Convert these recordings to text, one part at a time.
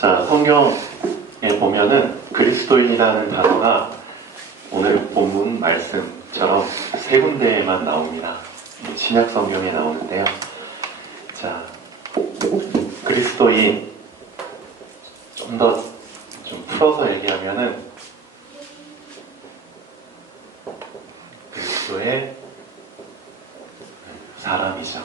자, 성경에 보면은 그리스도인이라는 단어가 오늘 본문 말씀처럼 세 군데에만 나옵니다. 신약 성경에 나오는데요. 자, 그리스도인 좀 더 좀 풀어서 얘기하면은 그리스도의 사람이죠.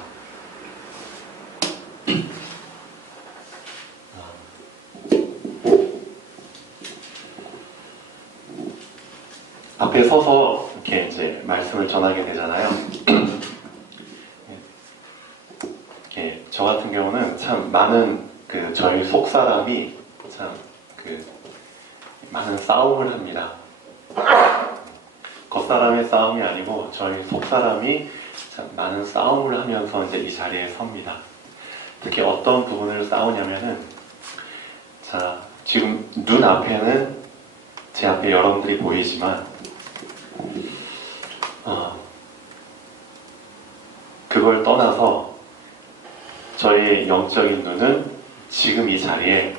앞에 서서 이렇게 이제 말씀을 전하게 되잖아요. 이렇게 저 같은 경우는 참 많은 저희 속 사람이 참 많은 싸움을 합니다. 겉사람의 싸움이 아니고 저희 속 사람이 참 많은 싸움을 하면서 이제 이 자리에 섭니다. 특히 어떤 부분을 싸우냐면은, 자, 지금 눈 앞에는 제 앞에 여러분들이 보이지만 그걸 떠나서 저의 영적인 눈은 지금 이 자리에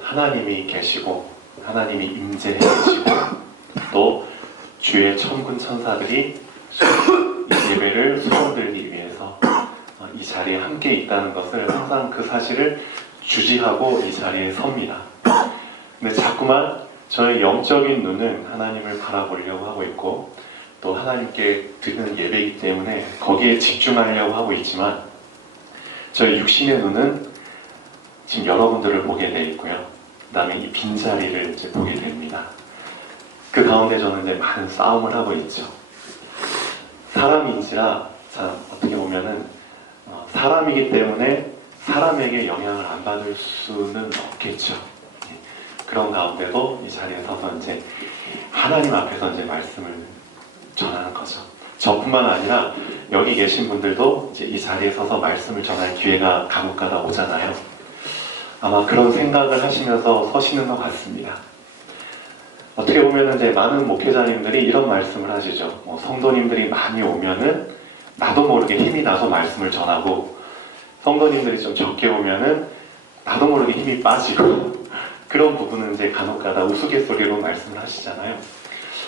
하나님이 계시고 하나님이 임재해 계시고 또 주의 천군 천사들이 이 예배를 수용들기 위해서 이 자리에 함께 있다는 것을 항상 그 사실을 주지하고 이 자리에 섭니다. 근데 자꾸만 저의 영적인 눈은 하나님을 바라보려고 하고 있고 또 하나님께 드리는 예배이기 때문에 거기에 집중하려고 하고 있지만 저의 육신의 눈은 지금 여러분들을 보게 돼 있고요. 그 다음에 이 빈자리를 이제 보게 됩니다. 그 가운데 저는 이제 많은 싸움을 하고 있죠. 사람인지라 참 어떻게 보면은 사람이기 때문에 사람에게 영향을 안 받을 수는 없겠죠. 그런 가운데도 이 자리에 서서 이제 하나님 앞에서 이제 말씀을 전하는 거죠. 저뿐만 아니라 여기 계신 분들도 이제 이 자리에 서서 말씀을 전할 기회가 간혹가다 오잖아요. 아마 그런 생각을 하시면서 서시는 것 같습니다. 어떻게 보면 이제 많은 목회자님들이 이런 말씀을 하시죠. 성도님들이 많이 오면은 나도 모르게 힘이 나서 말씀을 전하고 성도님들이 좀 적게 오면은 나도 모르게 힘이 빠지고 그런 부분은 이제 간혹가다 우스갯소리로 말씀을 하시잖아요.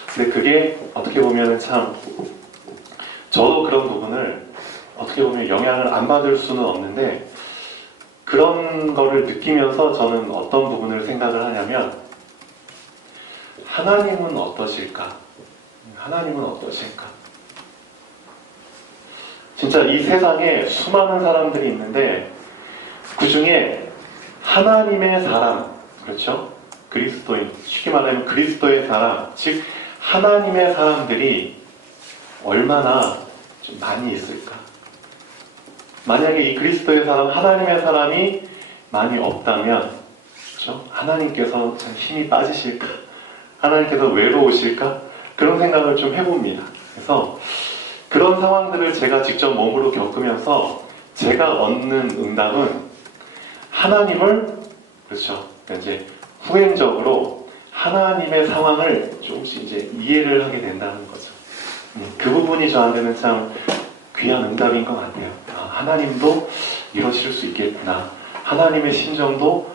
근데 그게 어떻게 보면은 참 저도 그런 부분을 어떻게 보면 영향을 안 받을 수는 없는데 그런 거를 느끼면서 저는 어떤 부분을 생각을 하냐면 하나님은 어떠실까? 하나님은 어떠실까? 진짜 이 세상에 수많은 사람들이 있는데 그 중에 하나님의 사람, 그렇죠? 그리스도인, 쉽게 말하면 그리스도의 사람, 즉 하나님의 사람들이 얼마나 좀 많이 있을까? 만약에 이 그리스도의 사람, 하나님의 사람이 많이 없다면, 그렇죠? 하나님께서 참 힘이 빠지실까? 하나님께서 외로우실까? 그런 생각을 좀 해봅니다. 그래서 그런 상황들을 제가 직접 몸으로 겪으면서 제가 얻는 응답은 하나님을, 그렇죠? 이제 후행적으로 하나님의 상황을 조금씩 이제 이해를 하게 된다는 거죠. 그 부분이 저한테는 참 귀한 응답인 것 같아요. 하나님도 이러실 수 있겠구나. 하나님의 심정도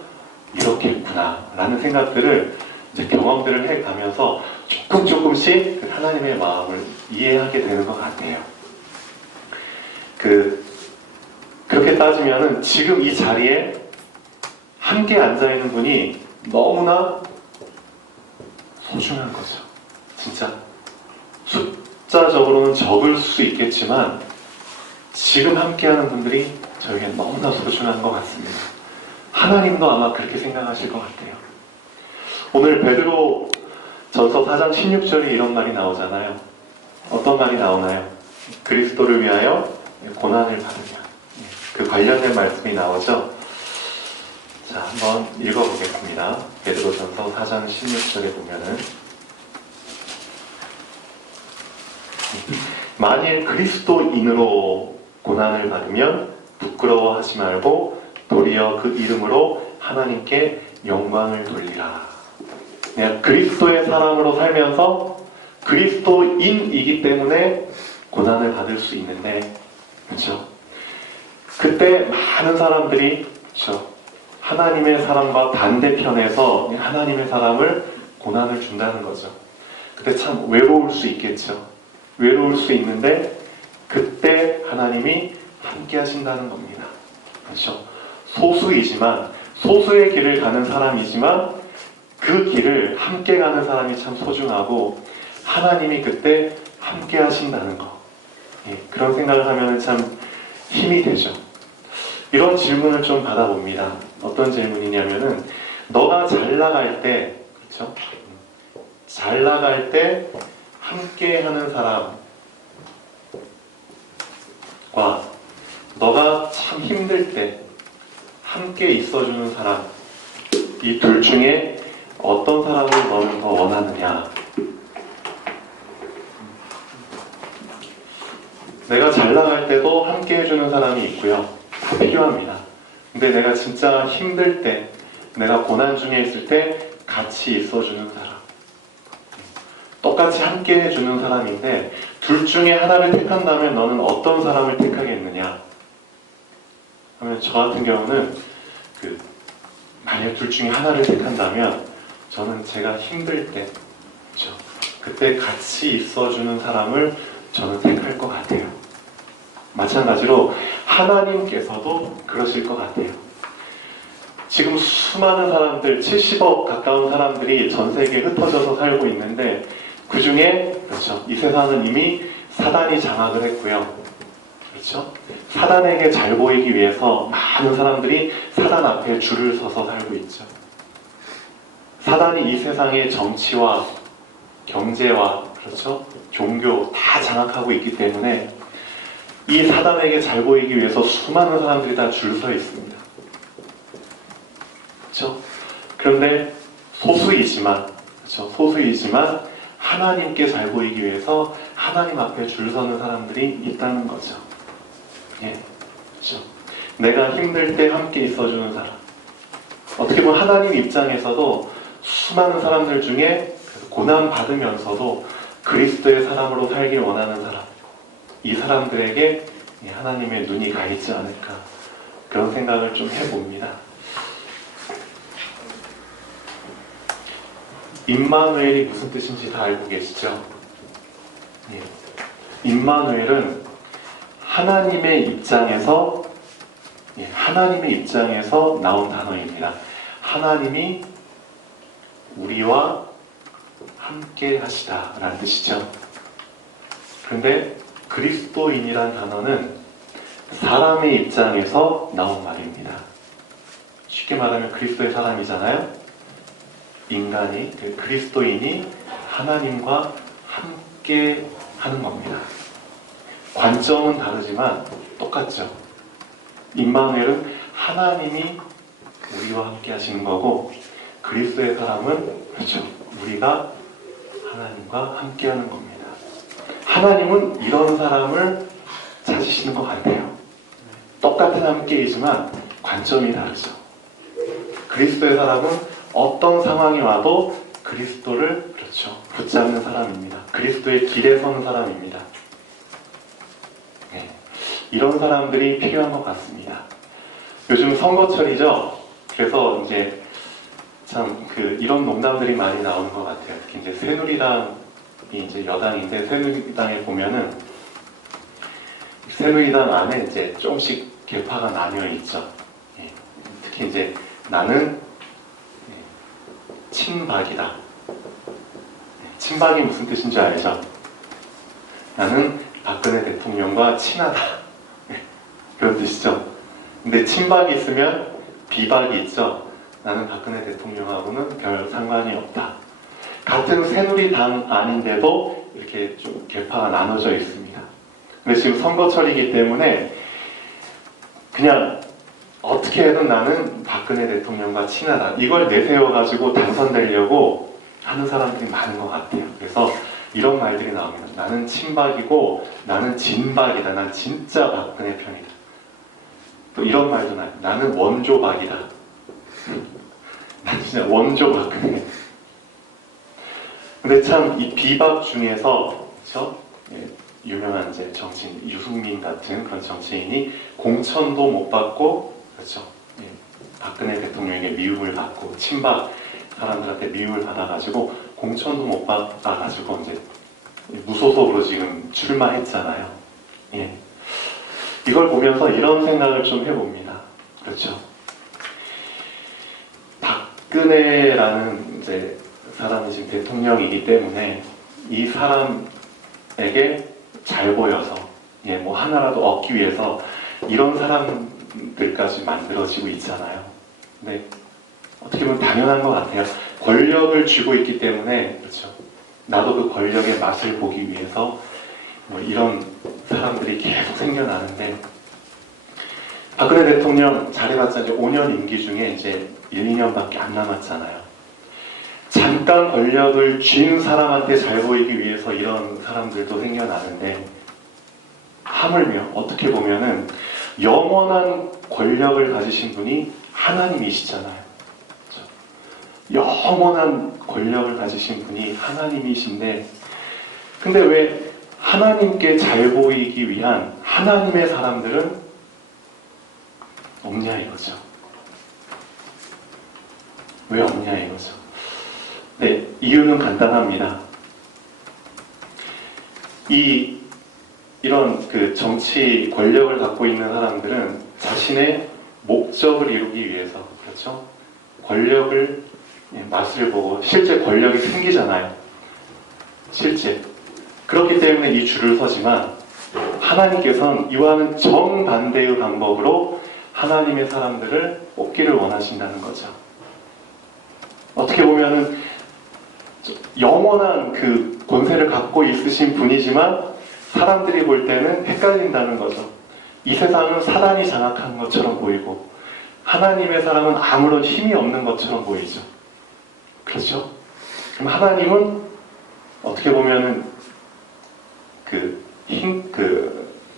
이렇겠구나. 라는 생각들을 이제 경험들을 해가면서 조금씩 하나님의 마음을 이해하게 되는 것 같아요. 그렇게 따지면은 지금 이 자리에 함께 앉아있는 분이 너무나 소중한 거죠. 진짜 숫자적으로는 적을 수 있겠지만 지금 함께하는 분들이 저에게 너무나 소중한 것 같습니다. 하나님도 아마 그렇게 생각하실 것 같아요. 오늘 베드로 전서 4장 16절에 이런 말이 나오잖아요. 어떤 말이 나오나요? 그리스도를 위하여 고난을 받으며, 그 관련된 말씀이 나오죠. 자, 한번 읽어보겠습니다. 베드로 전서 4장 16절에 보면은 만일 그리스도인으로 고난을 받으면 부끄러워하지 말고 도리어 그 이름으로 하나님께 영광을 돌리라. 내가 그리스도의 사람으로 살면서 그리스도인이기 때문에 고난을 받을 수 있는데, 그렇죠? 그때 많은 사람들이, 그렇죠? 하나님의 사람과 반대편에서 하나님의 사람을 고난을 준다는 거죠. 그때 참 외로울 수 있겠죠. 외로울 수 있는데 그때 하나님이 함께 하신다는 겁니다. 그렇죠? 소수이지만 소수의 길을 가는 사람이지만 그 길을 함께 가는 사람이 참 소중하고 하나님이 그때 함께 하신다는 거. 예, 그런 생각을 하면 참 힘이 되죠. 이런 질문을 좀 받아봅니다. 어떤 질문이냐면은 너가 잘 나갈 때, 그렇죠? 잘 나갈 때 함께 하는 사람과 너가 참 힘들 때 함께 있어주는 사람, 이 둘 중에 어떤 사람을 너는 더 원하느냐? 내가 잘 나갈 때도 함께 해주는 사람이 있고요. 다 필요합니다. 근데 내가 진짜 힘들 때, 내가 고난 중에 있을 때 같이 있어주는 사람, 똑같이 함께 해주는 사람인데 둘 중에 하나를 택한다면 너는 어떤 사람을 택하겠느냐 하면 저 같은 경우는 만약 둘 중에 하나를 택한다면 저는 제가 힘들 때 그렇죠? 그때 같이 있어주는 사람을 저는 택할 것 같아요. 마찬가지로 하나님께서도 그러실 것 같아요. 지금 수많은 사람들, 70억 가까운 사람들이 전 세계에 흩어져서 살고 있는데 그 중에 그렇죠. 이 세상은 이미 사단이 장악을 했고요. 그렇죠? 사단에게 잘 보이기 위해서 많은 사람들이 사단 앞에 줄을 서서 살고 있죠. 사단이 이 세상의 정치와 경제와 그렇죠? 종교 다 장악하고 있기 때문에 이 사단에게 잘 보이기 위해서 수많은 사람들이 다 줄 서 있습니다. 그렇죠? 그런데 소수이지만 그렇죠? 소수이지만 하나님께 잘 보이기 위해서 하나님 앞에 줄 서는 사람들이 있다는 거죠. 예, 그렇죠? 내가 힘들 때 함께 있어주는 사람. 어떻게 보면 하나님 입장에서도 수많은 사람들 중에 고난 받으면서도 그리스도의 사람으로 살길 원하는 사람. 이 사람들에게 하나님의 눈이 가 있지 않을까 그런 생각을 좀 해봅니다. 임마누엘이 무슨 뜻인지 다 알고 계시죠? 예. 임마누엘은 하나님의 입장에서 나온 단어입니다. 하나님이 우리와 함께 하시다라는 뜻이죠. 그런데 그리스도인이란 단어는 사람의 입장에서 나온 말입니다. 쉽게 말하면 그리스도의 사람이잖아요. 인간이, 그리스도인이 하나님과 함께 하는 겁니다. 관점은 다르지만 똑같죠. 임마누엘은 하나님이 우리와 함께 하시는 거고 그리스도의 사람은 그렇죠. 우리가 하나님과 함께 하는 겁니다. 하나님은 이런 사람을 찾으시는 것 같아요. 똑같은 함께이지만 관점이 다르죠. 그리스도의 사람은 어떤 상황이 와도 그리스도를 그렇죠. 붙잡는 사람입니다. 그리스도의 길에 서는 사람입니다. 네. 이런 사람들이 필요한 것 같습니다. 요즘 선거철이죠. 그래서 이제 참 이런 농담들이 많이 나오는 것 같아요. 특히 이제 새누리당이 이제 여당인데 새누리당에 보면은 새누리당 안에 이제 조금씩 계파가 나뉘어 있죠. 예. 특히 이제 나는 친박이다. 친박이 무슨 뜻인지 알죠? 나는 박근혜 대통령과 친하다. 그런 뜻이죠. 근데 친박이 있으면 비박이 있죠. 나는 박근혜 대통령하고는 별 상관이 없다. 같은 새누리당 안인데도 이렇게 좀 계파가 나눠져 있습니다. 근데 지금 선거철이기 때문에 그냥 어떻게든 나는 박근혜 대통령과 친하다. 이걸 내세워가지고 당선되려고 하는 사람들이 많은 것 같아요. 그래서 이런 말들이 나옵니다. 나는 친박이고 나는 진박이다. 난 진짜 박근혜 편이다. 또 이런 말도 나요. 나는 원조박이다. 난 진짜 원조 박근혜. 근데 참 이 비박 중에서 그렇죠? 예, 유명한 이제 정치인 유승민 같은 그런 정치인이 공천도 못 받고 그렇죠? 예, 박근혜 대통령에게 미움을 받고 친박 사람들한테 미움을 받아가지고 공천도 못 받아가지고 이제 무소속으로 지금 출마했잖아요. 예. 이걸 보면서 이런 생각을 좀 해봅니다. 그렇죠? 박근혜라는 이제 사람이 지금 대통령이기 때문에 이 사람에게 잘 보여서 뭐 하나라도 얻기 위해서 이런 사람들까지 만들어지고 있잖아요. 근데 어떻게 보면 당연한 것 같아요. 권력을 쥐고 있기 때문에 그렇죠. 나도 그 권력의 맛을 보기 위해서 뭐 이런 사람들이 계속 생겨나는데 박근혜 대통령 잘해봤자 이제 5년 임기 중에 이제 1, 2년밖에 안 남았잖아요. 잠깐 권력을 쥔 사람한테 잘 보이기 위해서 이런 사람들도 생겨나는데 하물며 어떻게 보면은 영원한 권력을 가지신 분이 하나님이시잖아요. 그렇죠? 영원한 권력을 가지신 분이 하나님이신데 근데 왜 하나님께 잘 보이기 위한 하나님의 사람들은 없냐 이거죠. 왜 없냐 이거죠. 네, 이유는 간단합니다. 이런 그 정치 권력을 갖고 있는 사람들은 자신의 목적을 이루기 위해서 그렇죠? 권력을 맛을 보고 실제 권력이 생기잖아요. 실제 그렇기 때문에 이 줄을 서지만 하나님께서는 이와는 정반대의 방법으로 하나님의 사람들을 뽑기를 원하신다는 거죠. 어떻게 보면은 영원한 그 권세를 갖고 있으신 분이지만 사람들이 볼 때는 헷갈린다는 거죠. 이 세상은 사단이 장악하는 것처럼 보이고 하나님의 사람은 아무런 힘이 없는 것처럼 보이죠. 그렇죠? 그럼 하나님은 어떻게 보면은 그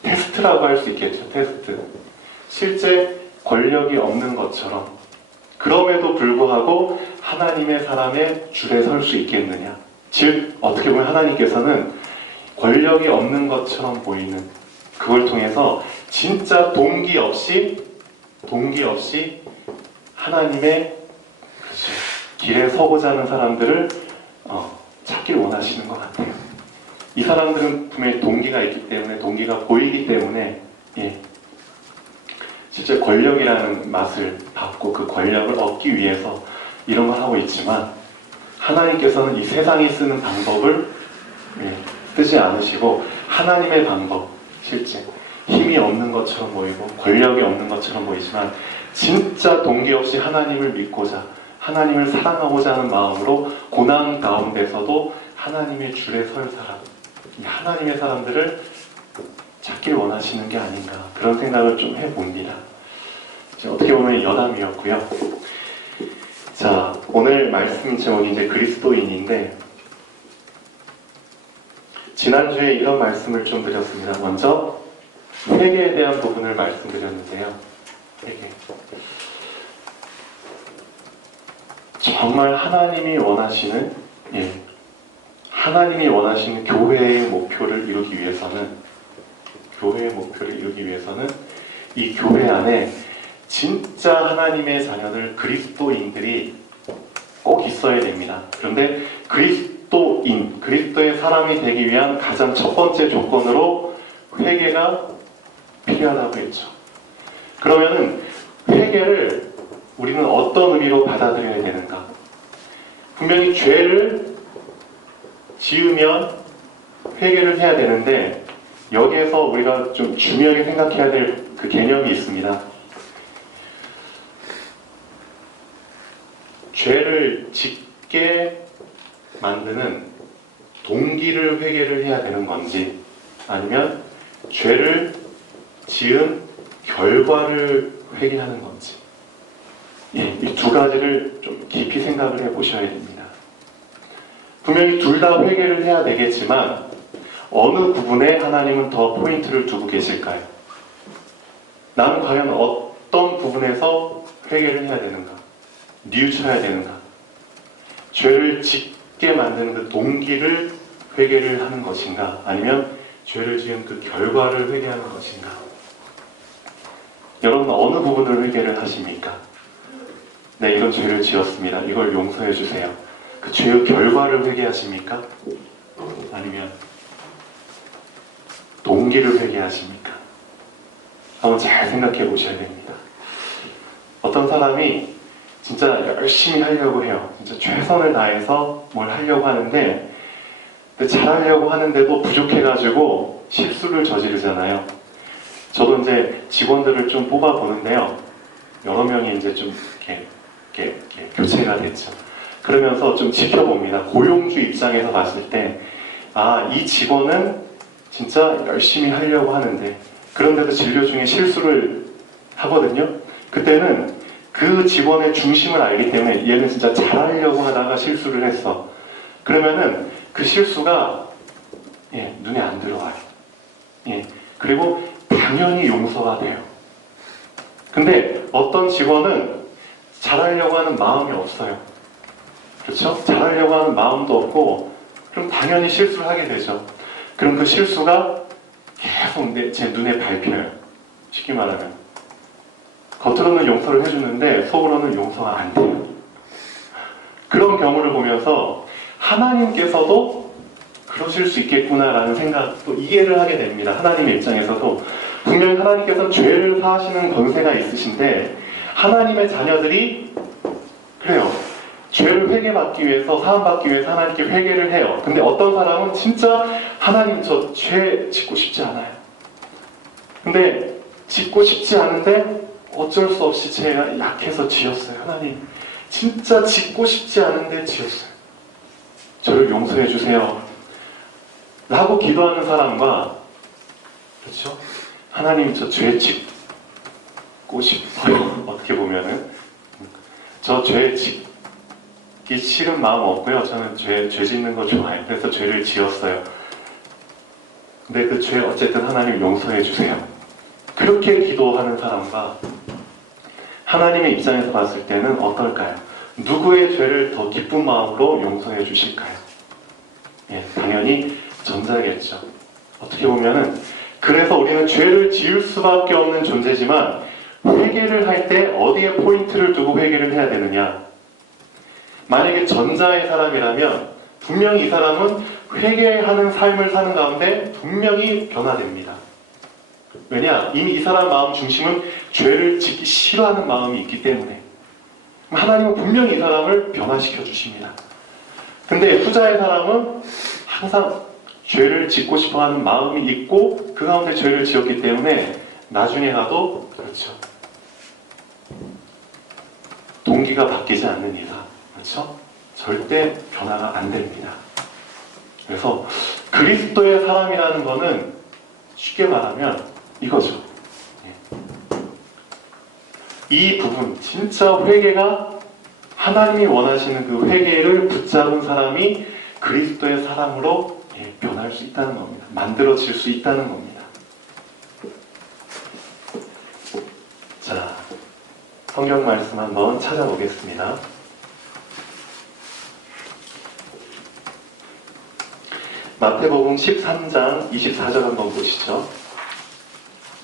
테스트라고 할 수 있겠죠. 테스트. 실제 권력이 없는 것처럼 그럼에도 불구하고 하나님의 사람의 줄에 설 수 있겠느냐. 즉 어떻게 보면 하나님께서는 권력이 없는 것처럼 보이는 그걸 통해서 진짜 동기 없이 하나님의 길에 서고자 하는 사람들을 찾기를 원하시는 것 같아요. 이 사람들은 분명히 동기가 있기 때문에 동기가 보이기 때문에 실제 권력이라는 맛을 받고 그 권력을 얻기 위해서 이런 걸 하고 있지만 하나님께서는 이 세상이 쓰는 방법을 쓰지 않으시고 하나님의 방법, 실제 힘이 없는 것처럼 보이고 권력이 없는 것처럼 보이지만 진짜 동기 없이 하나님을 믿고자 하나님을 사랑하고자 하는 마음으로 고난 가운데서도 하나님의 줄에 설 사람, 이 하나님의 사람들을 찾길 원하시는 게 아닌가 그런 생각을 좀 해봅니다. 어떻게 보면 여담이었고요. 자, 오늘 말씀 제목이 이제 그리스도인인데 지난주에 이런 말씀을 좀 드렸습니다. 먼저 회개에 대한 부분을 말씀드렸는데요. 회개. 정말 하나님이 원하시는 교회의 목표를 이루기 위해서는 이 교회 안에 진짜 하나님의 자녀들 그리스도인들이 꼭 있어야 됩니다. 그런데 그리스도의 사람이 되기 위한 가장 첫 번째 조건으로 회개가 필요하다고 했죠. 그러면은 회개를 우리는 어떤 의미로 받아들여야 되는가? 분명히 죄를 지으면 회개를 해야 되는데 여기에서 우리가 좀 중요하게 생각해야 될 그 개념이 있습니다. 죄를 짓게 만드는 동기를 회개를 해야 되는 건지 아니면 죄를 지은 결과를 회개하는 건지 이 두 가지를 좀 깊이 생각을 해보셔야 됩니다. 분명히 둘 다 회개를 해야 되겠지만 어느 부분에 하나님은 더 포인트를 두고 계실까요? 나는 과연 어떤 부분에서 회개를 해야 되는가? 뉘우쳐야 되는가? 죄를 짓게 만드는 그 동기를 회개를 하는 것인가? 아니면 죄를 지은 그 결과를 회개하는 것인가? 여러분 어느 부분을 회개를 하십니까? 네, 이런 죄를 지었습니다. 이걸 용서해 주세요. 그 죄의 결과를 회개하십니까? 아니면 동기를 회개하십니까? 한번 잘 생각해 보셔야 됩니다. 어떤 사람이 진짜 열심히 하려고 해요. 진짜 최선을 다해서 뭘 하려고 하는데, 근데 잘하려고 하는데도 부족해가지고 실수를 저지르잖아요. 저도 이제 직원들을 좀 뽑아보는데요. 여러 명이 이제 좀 이렇게 교체가 됐죠. 그러면서 좀 지켜봅니다. 고용주 입장에서 봤을 때, 아, 이 직원은 진짜 열심히 하려고 하는데, 그런데도 진료 중에 실수를 하거든요. 그때는 그 직원의 중심을 알기 때문에 얘는 진짜 잘하려고 하다가 실수를 했어. 그러면은 그 실수가 눈에 안 들어와요. 그리고 당연히 용서가 돼요. 근데 어떤 직원은 잘하려고 하는 마음이 없어요. 그렇죠? 잘하려고 하는 마음도 없고, 그럼 당연히 실수를 하게 되죠. 그럼 그 실수가 계속 제 눈에 밟혀요. 쉽게 말하면. 겉으로는 용서를 해주는데 속으로는 용서가 안 돼요. 그런 경우를 보면서 하나님께서도 그러실 수 있겠구나라는 생각도 이해를 하게 됩니다. 하나님의 입장에서도 분명히 하나님께서는 죄를 사하시는 권세가 있으신데, 하나님의 자녀들이 그래요. 죄를 회개받기 위해서, 사함받기 위해서 하나님께 회개를 해요. 근데 어떤 사람은 진짜 하나님 저 죄 짓고 싶지 않아요. 근데 짓고 싶지 않은데 어쩔 수 없이 제가 약해서 지었어요. 하나님 진짜 짓고 싶지 않은데 지었어요. 저를 용서해 주세요 라고 기도하는 사람과, 그렇죠? 하나님 저 죄 짓고 싶어요. 어떻게 보면은 저 죄 짓기 싫은 마음 없고요. 저는 죄 짓는 거 좋아해요. 그래서 죄를 지었어요. 근데 그 죄 어쨌든 하나님 용서해 주세요. 그렇게 기도하는 사람과 하나님의 입장에서 봤을 때는 어떨까요? 누구의 죄를 더 기쁜 마음으로 용서해 주실까요? 당연히 전자겠죠. 어떻게 보면은 그래서 우리는 죄를 지을 수밖에 없는 존재지만, 회개를 할 때 어디에 포인트를 두고 회개를 해야 되느냐? 만약에 전자의 사람이라면 분명히 이 사람은 회개하는 삶을 사는 가운데 분명히 변화됩니다. 왜냐? 이미 이 사람 마음 중심은 죄를 짓기 싫어하는 마음이 있기 때문에 하나님은 분명히 이 사람을 변화시켜 주십니다. 근데 후자의 사람은 항상 죄를 짓고 싶어하는 마음이 있고 그 가운데 죄를 지었기 때문에 나중에 가도, 그렇죠, 동기가 바뀌지 않는 이상, 그렇죠, 절대 변화가 안 됩니다. 그래서 그리스도의 사람이라는 거는 쉽게 말하면 이거죠. 이 부분, 진짜 회개가 하나님이 원하시는 그 회개를 붙잡은 사람이 그리스도의 사람으로 변할 수 있다는 겁니다. 만들어질 수 있다는 겁니다. 자, 성경 말씀 한번 찾아보겠습니다. 마태복음 13장 24절 한번 보시죠.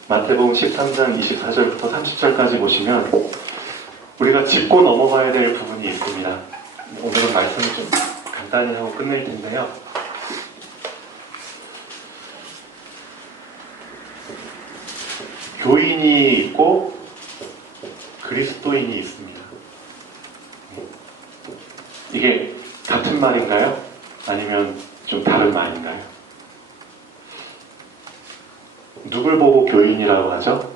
마태복음 13장 24절부터 30절까지 보시면 우리가 짚고 넘어가야 될 부분이 있습니다. 오늘은 말씀을 좀 간단히 하고 끝낼 텐데요. 교인이 있고 그리스도인이 있습니다. 이게 같은 말인가요? 아니면 좀 다른 말인가요? 누굴 보고 교인이라고 하죠?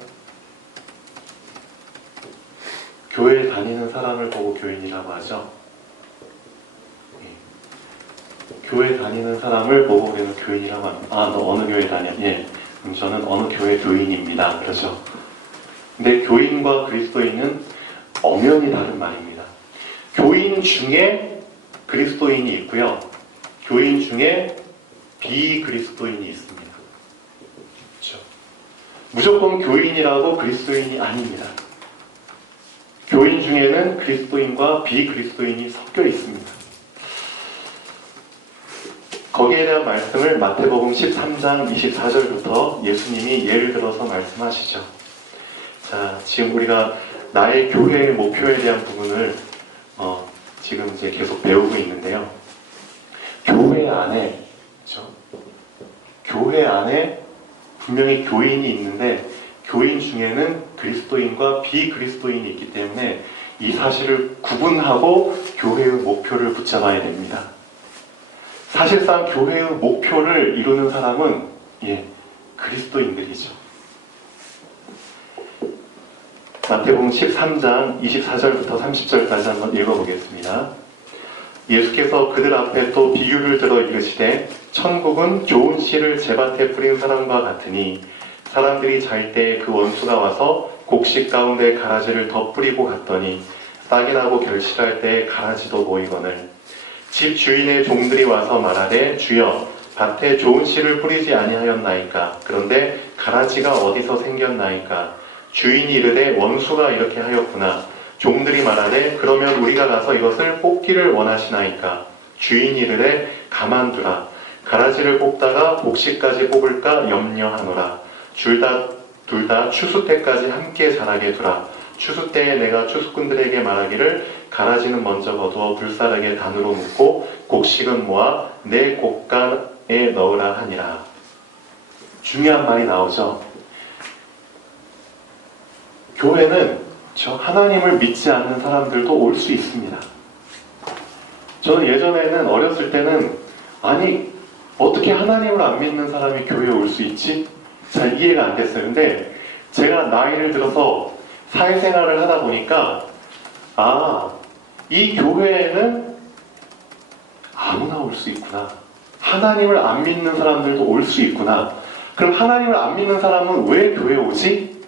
교회 다니는 사람을 보고 교인이라고 하죠? 교회 다니는 사람을 보고 우리는 교인이라고 합니다. 아, 너 어느 교회 다녀? 그럼 저는 어느 교회 교인입니다. 그렇죠? 근데 교인과 그리스도인은 엄연히 다른 말입니다. 교인 중에 그리스도인이 있고요. 교인 중에 비그리스도인이 있습니다. 그렇죠? 무조건 교인이라고 그리스도인이 아닙니다. 교인 중에는 그리스도인과 비그리스도인이 섞여 있습니다. 거기에 대한 말씀을 마태복음 13장 24절부터 예수님이 예를 들어서 말씀하시죠. 자, 지금 우리가 나의 교회의 목표에 대한 부분을 지금 이제 계속 배우고 있는데요. 교회 안에, 그렇죠? 교회 안에 분명히 교인이 있는데 교인 중에는 그리스도인과 비그리스도인이 있기 때문에 이 사실을 구분하고 교회의 목표를 붙잡아야 됩니다. 사실상 교회의 목표를 이루는 사람은 그리스도인들이죠. 마태복음 13장 24절부터 30절까지 한번 읽어보겠습니다. 예수께서 그들 앞에 또 비유를 들어 이르시되 천국은 좋은 씨를 제밭에 뿌린 사람과 같으니 사람들이 잘 때 그 원수가 와서 곡식 가운데 가라지를 더 뿌리고 갔더니 싹이 나고 결실할 때 가라지도 보이거늘 집 주인의 종들이 와서 말하되 주여 밭에 좋은 씨를 뿌리지 아니하였나이까 그런데 가라지가 어디서 생겼나이까 주인이 이르되 원수가 이렇게 하였구나 종들이 말하되 그러면 우리가 가서 이것을 뽑기를 원하시나이까 주인이 이르되 가만두라 가라지를 뽑다가 곡식까지 뽑을까 염려하노라 둘 다 추수 때까지 함께 자라게 두라 추수 때에 내가 추수꾼들에게 말하기를 가라지는 먼저 거두어 불사르게 단으로 묶고 곡식은 모아 내 곡간에 넣으라 하니라. 중요한 말이 나오죠. 교회는 하나님을 믿지 않는 사람들도 올 수 있습니다. 저는 예전에는 어렸을 때는 아니 어떻게 하나님을 안 믿는 사람이 교회에 올 수 있지? 잘 이해가 안 됐어요. 근데 제가 나이를 들어서 사회생활을 하다 보니까 이 교회에는 아무나 올 수 있구나. 하나님을 안 믿는 사람들도 올 수 있구나. 그럼 하나님을 안 믿는 사람은 왜 교회에 오지?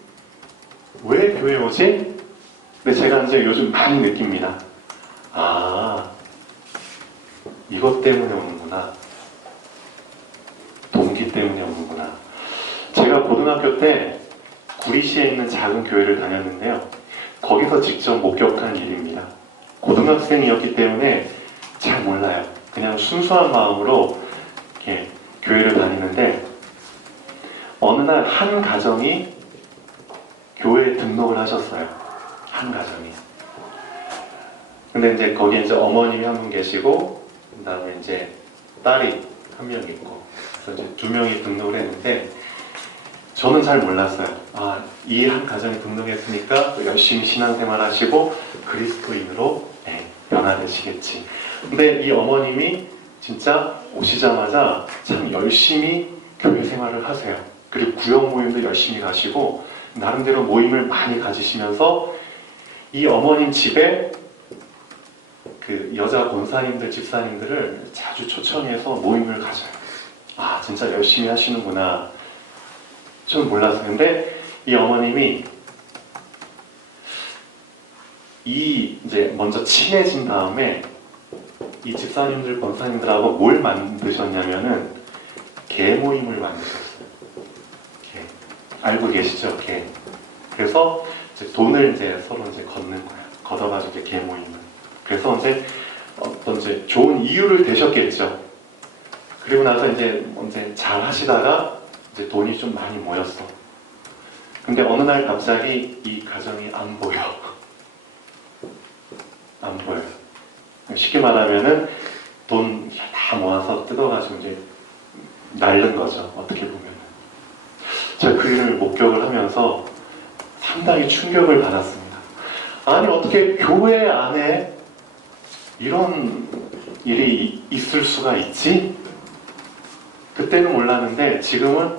왜 교회에 오지? 근데 제가 이제 요즘 많이 느낍니다. 이것 때문에 오는구나. 동기 때문에 오는구나. 제가 고등학교 때 구리시에 있는 작은 교회를 다녔는데요. 거기서 직접 목격한 일입니다. 고등학생이었기 때문에 잘 몰라요. 그냥 순수한 마음으로 이렇게 교회를 다니는데 어느 날 한 가정이 교회에 등록을 하셨어요. 한 가정이. 근데 이제 거기에 이제 어머님이 한 분 계시고 그 다음에 이제 딸이 한 명 있고 그래서 이제 2명이 등록을 했는데 저는 잘 몰랐어요. 이 한 가정에 등록했으니까 열심히 신앙생활 하시고 그리스도인으로 변화되시겠지. 근데 이 어머님이 진짜 오시자마자 참 열심히 교회 생활을 하세요. 그리고 구역 모임도 열심히 가시고 나름대로 모임을 많이 가지시면서 이 어머님 집에 그 여자 권사님들, 집사님들을 자주 초청해서 모임을 가져요. 진짜 열심히 하시는구나. 저는 몰랐어요. 근데 이 어머님이 이제 먼저 친해진 다음에 이 집사님들, 권사님들하고 뭘 만드셨냐면은 개 모임을 만드셨어요. 개. 알고 계시죠? 개. 그래서 이제 돈을 이제 서로 이제 걷는 거예요. 걷어가지고 이제 개 모임을. 그래서 이제 어떤 이제 좋은 이유를 대셨겠죠. 그리고 나서 이제 잘 하시다가 이제 돈이 좀 많이 모였어. 근데 어느 날 갑자기 이 가정이 안 보여. 안 보여요. 쉽게 말하면은 돈 다 모아서 뜯어가지고 이제 날른 거죠. 어떻게 보면. 제가 그 일을 목격을 하면서 상당히 충격을 받았습니다. 아니 어떻게 교회 안에 이런 일이 있을 수가 있지? 그때는 몰랐는데 지금은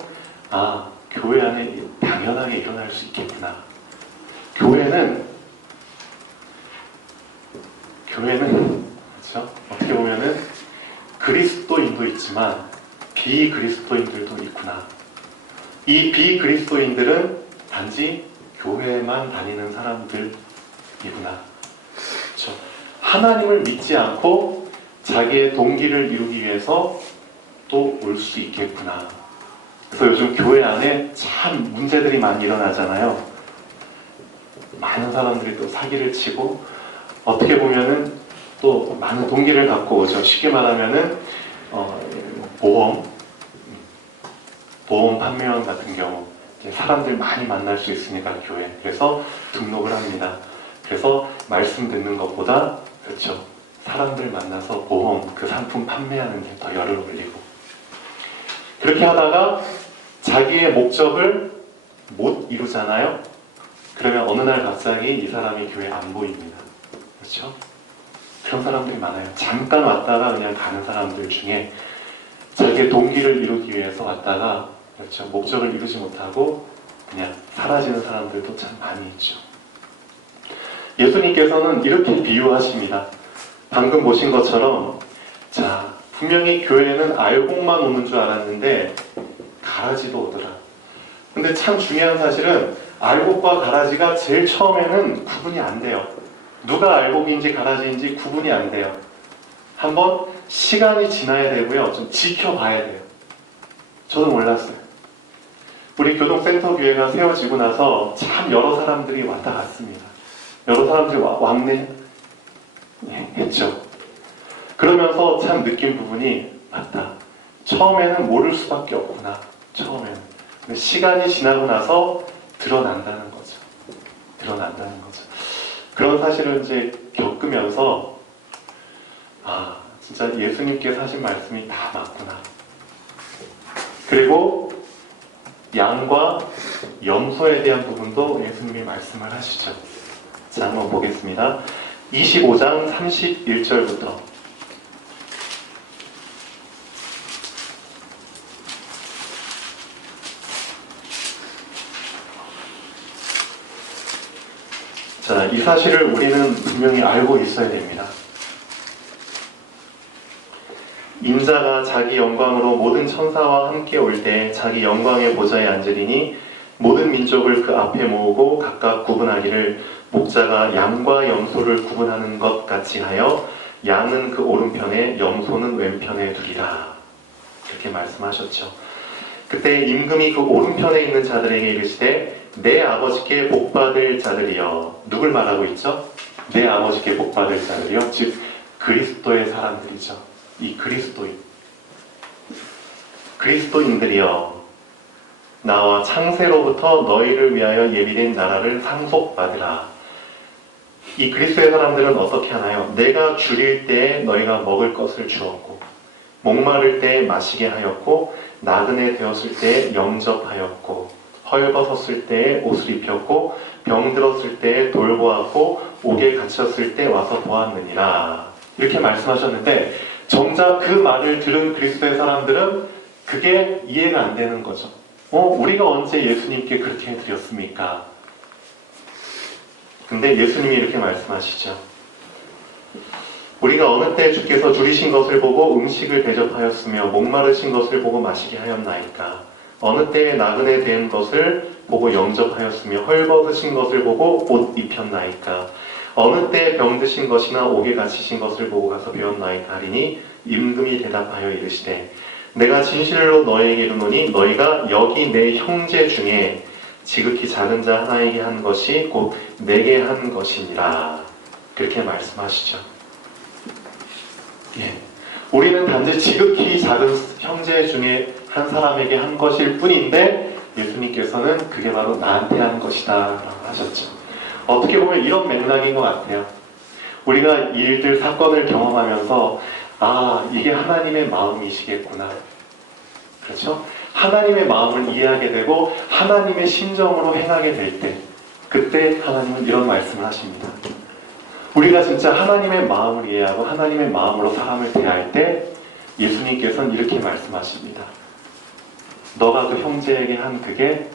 교회 안에 당연하게 일어날 수 있겠구나. 교회는 그렇죠? 어떻게 보면은 그리스도인도 있지만 비그리스도인들도 있구나. 이 비그리스도인들은 단지 교회만 다니는 사람들이구나. 그렇죠? 하나님을 믿지 않고 자기의 동기를 이루기 위해서 또 올 수 있겠구나. 그래서 요즘 교회 안에 참 문제들이 많이 일어나잖아요. 많은 사람들이 또 사기를 치고 어떻게 보면은 또 많은 동기를 갖고 오죠. 쉽게 말하면은 보험 판매원 같은 경우 이제 사람들 많이 만날 수 있으니까 교회. 그래서 등록을 합니다. 그래서 말씀 듣는 것보다 그렇죠. 사람들 만나서 보험, 그 상품 판매하는 데 더 열을 올리고 그렇게 하다가 자기의 목적을 못 이루잖아요. 그러면 어느 날 갑자기 이 사람이 교회에 안 보입니다. 그렇죠? 그런 사람들이 많아요. 잠깐 왔다가 그냥 가는 사람들 중에 자기의 동기를 이루기 위해서 왔다가 그렇죠? 목적을 이루지 못하고 그냥 사라지는 사람들도 참 많이 있죠. 예수님께서는 이렇게 비유하십니다. 방금 보신 것처럼 자, 분명히 교회는 알곡만 오는 줄 알았는데 가라지도 오더라. 근데 참 중요한 사실은 알곡과 가라지가 제일 처음에는 구분이 안 돼요. 누가 알곡인지 가라지인지 구분이 안 돼요. 한번 시간이 지나야 되고요. 좀 지켜봐야 돼요. 저도 몰랐어요. 우리 교동센터 교회가 세워지고 나서 참 여러 사람들이 왔다 갔습니다. 여러 사람들이 왕래 했죠. 그러면서 참 느낀 부분이 맞다. 처음에는 모를 수밖에 없구나. 처음에는. 근데 시간이 지나고 나서 드러난다는 거죠. 드러난다는 거죠. 그런 사실을 이제 겪으면서 아, 진짜 예수님께서 하신 말씀이 다 맞구나. 그리고 양과 염소에 대한 부분도 예수님이 말씀을 하시죠. 자, 한번 보겠습니다. 25장 31절부터 자, 이 사실을 우리는 분명히 알고 있어야 됩니다. 인자가 자기 영광으로 모든 천사와 함께 올 때 자기 영광의 보좌에 앉으리니 모든 민족을 그 앞에 모으고 각각 구분하기를 목자가 양과 염소를 구분하는 것 같이 하여 양은 그 오른편에 염소는 왼편에 두리라. 이렇게 말씀하셨죠. 그때 임금이 그 오른편에 있는 자들에게 이르시되 내 아버지께 복받을 자들이여. 누굴 말하고 있죠? 내 아버지께 복받을 자들이여. 즉 그리스도의 사람들이죠. 이 그리스도인들이여, 나와 창세로부터 너희를 위하여 예비된 나라를 상속받으라. 이 그리스도의 사람들은 어떻게 하나요? 내가 줄일 때에 너희가 먹을 것을 주었고, 목마를 때에 마시게 하였고, 나그네 되었을 때에 영접하였고, 헐벗었을 때에 옷을 입혔고, 병들었을 때에 돌보았고, 옥에 갇혔을 때 와서 보았느니라. 이렇게 말씀하셨는데 정작 그 말을 들은 그리스도의 사람들은 그게 이해가 안 되는 거죠. 우리가 언제 예수님께 그렇게 해드렸습니까? 근데 예수님이 이렇게 말씀하시죠. 우리가 어느 때 주께서 줄이신 것을 보고 음식을 대접하였으며 목마르신 것을 보고 마시게 하였나이까? 어느 때에 나그네 된 것을 보고 영접하였으며 헐벗으신 것을 보고 옷 입혔나이까? 어느 때 병드신 것이나 옥에 갇히신 것을 보고 가서 배웠나이까 하리니 임금이 대답하여 이르시되 내가 진실로 너희에게 이르노니 너희가 여기 내 형제 중에 지극히 작은 자 하나에게 한 것이 곧 내게 한 것이니라. 그렇게 말씀하시죠. 예. 우리는 단지 지극히 작은 형제 중에 한 사람에게 한 것일 뿐인데 예수님께서는 그게 바로 나한테 한 것이다 라고 하셨죠. 어떻게 보면 이런 맥락인 것 같아요. 우리가 일들, 사건을 경험하면서 아, 이게 하나님의 마음이시겠구나. 그렇죠? 하나님의 마음을 이해하게 되고 하나님의 심정으로 행하게 될 때 그때 하나님은 이런 말씀을 하십니다. 우리가 진짜 하나님의 마음을 이해하고 하나님의 마음으로 사람을 대할 때 예수님께서는 이렇게 말씀하십니다. 너가 그 형제에게 한 그게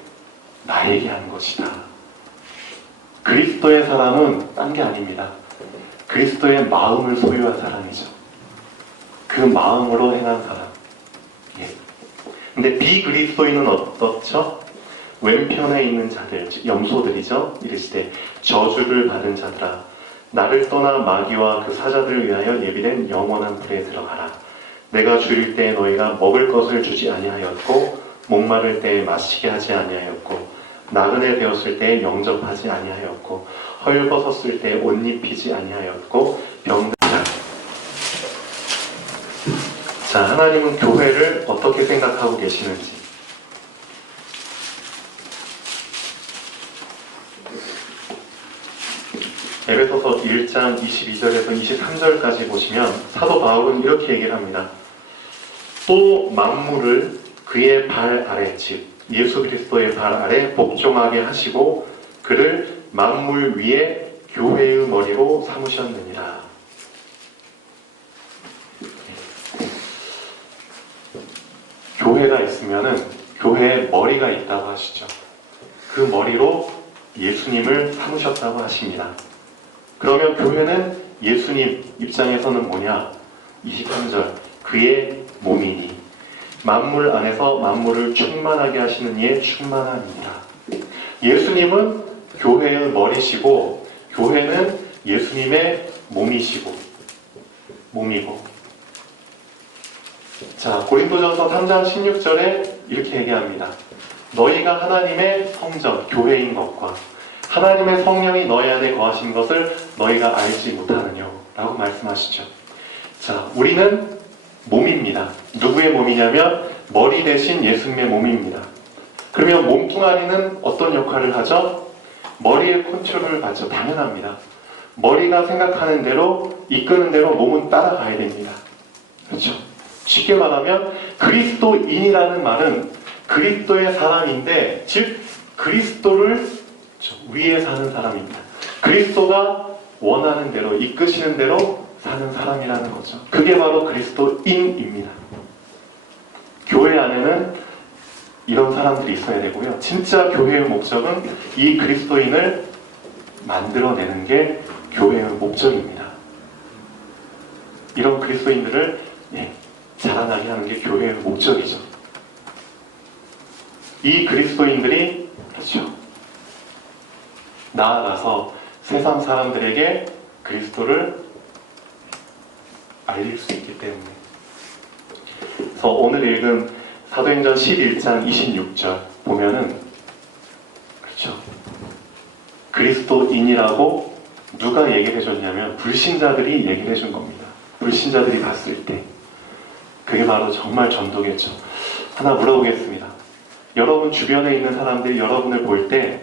나에게 한 것이다. 그리스도의 사람은 딴 게 아닙니다. 그리스도의 마음을 소유한 사람이죠. 그 마음으로 행한 사람. 예. 근데 비그리스도인은 어떻죠? 왼편에 있는 자들, 즉 염소들이죠. 이르시되 저주를 받은 자들아, 나를 떠나 마귀와 그 사자들을 위하여 예비된 영원한 불에 들어가라. 내가 줄일 때에 너희가 먹을 것을 주지 아니하였고 목마를 때에 마시게 하지 아니하였고 나그네 되었을 때에 영접하지 아니하였고 헐벗었을 때에 옷 입히지 아니하였고 병들자. 자, 하나님은 교회를 어떻게 생각하고 계시는지 에베소서 1장 22절에서 23절까지 보시면 사도 바울은 이렇게 얘기를 합니다. 또 만물을 그의 발 아래, 즉 예수 그리스도의 발 아래 복종하게 하시고 그를 만물 위에 교회의 머리로 삼으셨느니라. 교회가 있으면은 교회에 머리가 있다고 하시죠. 그 머리로 예수님을 삼으셨다고 하십니다. 그러면 교회는 예수님 입장에서는 뭐냐? 23절 그의 몸이니 만물 안에서 만물을 충만하게 하시는 이의 충만함이니라. 예수님은 교회의 머리시고 교회는 예수님의 몸이고 자, 고린도전서 3장 16절에 이렇게 얘기합니다. 너희가 하나님의 성전, 교회인 것과 하나님의 성령이 너희 안에 거하신 것을 너희가 알지 못하느냐 라고 말씀하시죠. 자, 우리는 몸입니다. 누구의 몸이냐면 머리 대신 예수님의 몸입니다. 그러면 몸뚱아리는 어떤 역할을 하죠? 머리의 컨트롤을 받죠. 당연합니다. 머리가 생각하는 대로 이끄는 대로 몸은 따라가야 됩니다. 그렇죠? 쉽게 말하면 그리스도인이라는 말은 그리스도의 사람인데 즉 그리스도를 위에 사는 사람입니다. 그리스도가 원하는 대로 이끄시는 대로 사는 사람이라는 거죠. 그게 바로 그리스도인입니다. 교회 안에는 이런 사람들이 있어야 되고요. 진짜 교회의 목적은 이 그리스도인을 만들어내는 게 교회의 목적입니다. 이런 그리스도인들을 자라나게 하는 게 교회의 목적이죠. 이 그리스도인들이 그렇죠. 나아가서 세상 사람들에게 그리스도를 알릴 수 있기 때문에. 그래서 오늘 읽은 사도행전 11장 26절 보면은 그렇죠. 그리스도인이라고 누가 얘기를 해줬냐면 불신자들이 얘기를 해준 겁니다. 불신자들이 봤을 때 그게 바로 정말 전도겠죠. 하나 물어보겠습니다. 여러분 주변에 있는 사람들이 여러분을 볼 때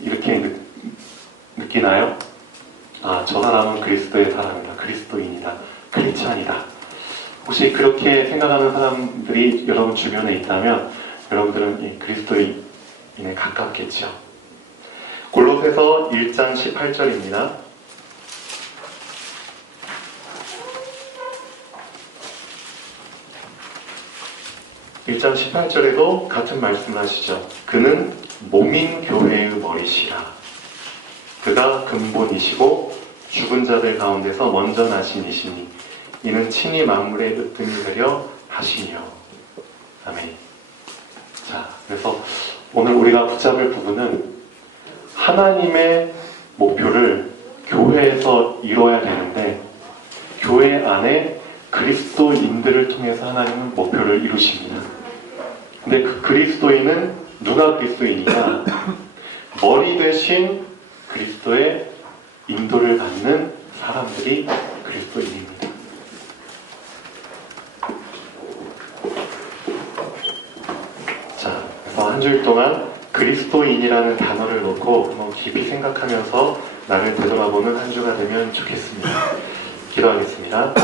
이렇게 느끼나요? 아, 저 사람은 그리스도의 사람이다. 그리스도인이다. 크리스찬이다. 혹시 그렇게 생각하는 사람들이 여러분 주변에 있다면 여러분들은 그리스도인에 가깝겠죠. 골로새서 1장 18절입니다. 1장 18절에도 같은 말씀을 하시죠. 그는 몸인 교회의 머리시라. 그가 근본이시고 죽은 자들 가운데서 먼저 나신 이시니 이는 친히 만물의 으뜸이 되려 하시며. 아멘. 자, 그래서 오늘 우리가 붙잡을 부분은 하나님의 목표를 교회에서 이루어야 되는데 교회 안에 그리스도인들을 통해서 하나님은 목표를 이루십니다. 근데 그 그리스도인은 누가 그리스도인이냐? 머리 대신 그리스도의 인도를 받는 사람들이 그리스도인입니다. 자, 그래서 한 주일 동안 그리스도인이라는 단어를 놓고 한번 깊이 생각하면서 나를 되돌아보는 한 주가 되면 좋겠습니다. 기도하겠습니다.